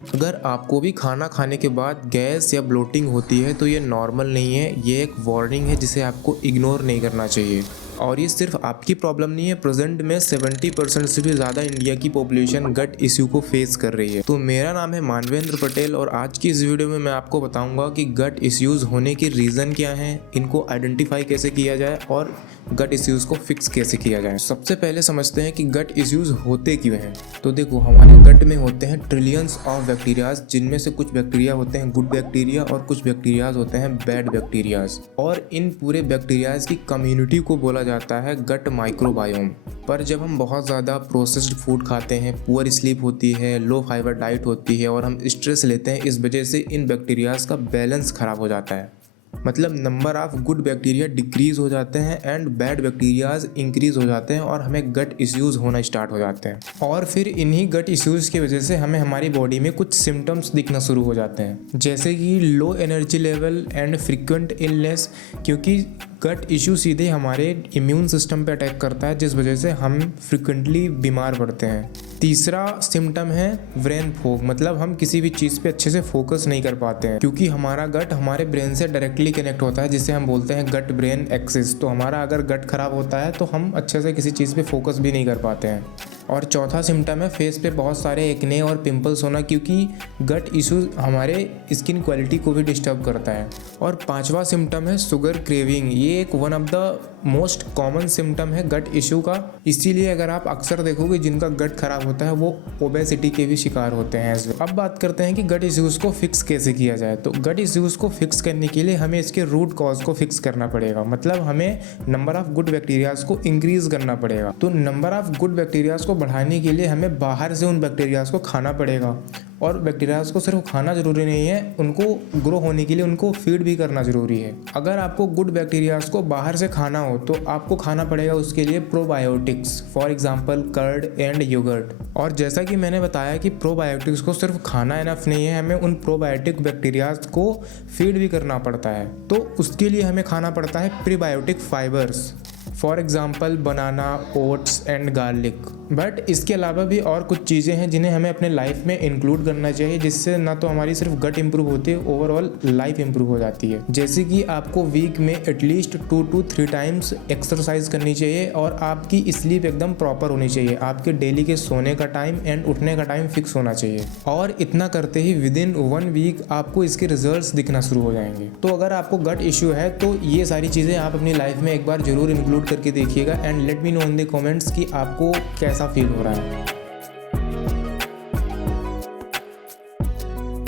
अगर आपको भी खाना खाने के बाद गैस या ब्लोटिंग होती है तो ये नॉर्मल नहीं है, ये एक वार्निंग है जिसे आपको इग्नोर नहीं करना चाहिए। और ये सिर्फ आपकी प्रॉब्लम नहीं है, प्रेजेंट में 70% से भी ज़्यादा इंडिया की पॉपुलेशन गट इश्यू को फेस कर रही है। तो मेरा नाम है मानवेंद्र पटेल और आज की इस वीडियो में मैं आपको बताऊंगा कि गट इश्यूज़ होने के रीज़न क्या हैं, इनको आइडेंटिफाई कैसे किया जाए और गट इश्यूज़ को फिक्स कैसे किया जाए। सबसे पहले समझते हैं कि गट इश्यूज़ होते क्यों हैं। तो देखो, हमारे गट में होते हैं ट्रिलियंस ऑफ बैक्टीरियाज, जिनमें से कुछ बैक्टीरिया होते हैं गुड बैक्टीरिया और कुछ बैक्टीरियाज होते हैं बैड बैक्टीरियाज। और इन पूरे बैक्टीरियाज की कम्युनिटी को बोला जाता है गट माइक्रोबायोम। पर जब हम बहुत ज़्यादा प्रोसेस्ड फूड खाते हैं, पुअर स्लीप होती है, लो फाइबर डाइट होती है और हम स्ट्रेस लेते हैं, इस वजह से इन बैक्टीरियाज का बैलेंस ख़राब हो जाता है। मतलब number of good bacteria decrease हो जाते हैं एंड बैड बैक्टीरियाज इंक्रीज़ हो जाते हैं और हमें गट इश्यूज़ होना स्टार्ट हो जाते हैं। और फिर इन्हीं गट इश्यूज़ की वजह से हमें हमारी बॉडी में कुछ सिम्टम्स दिखना शुरू हो जाते हैं, जैसे कि low energy level and frequent illness, क्योंकि गट इशू सीधे हमारे इम्यून सिस्टम पे अटैक करता है, जिस वजह से हम फ्रिक्वेंटली बीमार पड़ते हैं। तीसरा सिम्टम है ब्रेन फॉग, मतलब हम किसी भी चीज़ पे अच्छे से फोकस नहीं कर पाते हैं, क्योंकि हमारा गट हमारे ब्रेन से डायरेक्टली कनेक्ट होता है, जिसे हम बोलते हैं गट ब्रेन एक्सिस। तो हमारा अगर गट खराब होता है तो हम अच्छे से किसी चीज़ पे फोकस भी नहीं कर पाते हैं। और चौथा सिम्टम है फेस पे बहुत सारे एक्ने और पिंपल्स होना, क्योंकि गट इशू हमारे स्किन क्वालिटी को भी डिस्टर्ब करता है। और पांचवा सिम्टम है शुगर क्रेविंग, ये एक one of the most common symptom है गट इशू का। इसीलिए अगर आप अक्सर देखोगे जिनका गट खराब होता है वो ओबेसिटी के भी शिकार होते हैं। अब बात करते हैं कि गट इश्यूज़ को फिक्स कैसे किया जाए। तो गट इश्यूज़ को फिक्स करने के लिए हमें इसके रूट कॉज को फिक्स करना पड़ेगा, मतलब हमें नंबर ऑफ गुड बैक्टीरियाज को इंक्रीज करना पड़ेगा। तो नंबर ऑफ गुड बैक्टीरियाज को बढ़ाने के लिए हमें बाहर से उन बैक्टीरियाज को खाना पड़ेगा। और बैक्टीरियाज को सिर्फ खाना ज़रूरी नहीं है, उनको ग्रो होने के लिए उनको फीड भी करना ज़रूरी है। अगर आपको गुड बैक्टीरियाज को बाहर से खाना हो तो आपको खाना पड़ेगा उसके लिए probiotics, for example curd and yogurt. और जैसा कि मैंने बताया कि प्रोबायोटिक्स को सिर्फ खाना इनफ नहीं है, हमें उन प्रोबायोटिक बैक्टीरियाज को फीड भी करना पड़ता है। तो उसके लिए हमें खाना पड़ता है prebiotic fibres, for example banana, oats and garlic. But इसके अलावा भी और कुछ चीज़ें हैं जिन्हें हमें अपने लाइफ में इंक्लूड करना चाहिए, जिससे ना तो हमारी सिर्फ गट इंप्रूव होती है, ओवरऑल लाइफ इंप्रूव हो जाती है। जैसे कि आपको वीक में एटलीस्ट 2 to 3 टाइम्स एक्सरसाइज करनी चाहिए और आपकी स्लीप एकदम प्रॉपर होनी चाहिए। आपके डेली के सोने का टाइम एंड उठने का टाइम फिक्स होना चाहिए। और इतना करते ही विदिन 1 वीक आपको इसके रिजल्ट्स दिखना शुरू हो जाएंगे। तो अगर आपको गट इश्यू है तो ये सारी चीज़ें आप अपनी लाइफ में एक बार जरूर इंक्लूड करके देखिएगा and let me know in the comments कि आपको कैसा फील हो रहा है।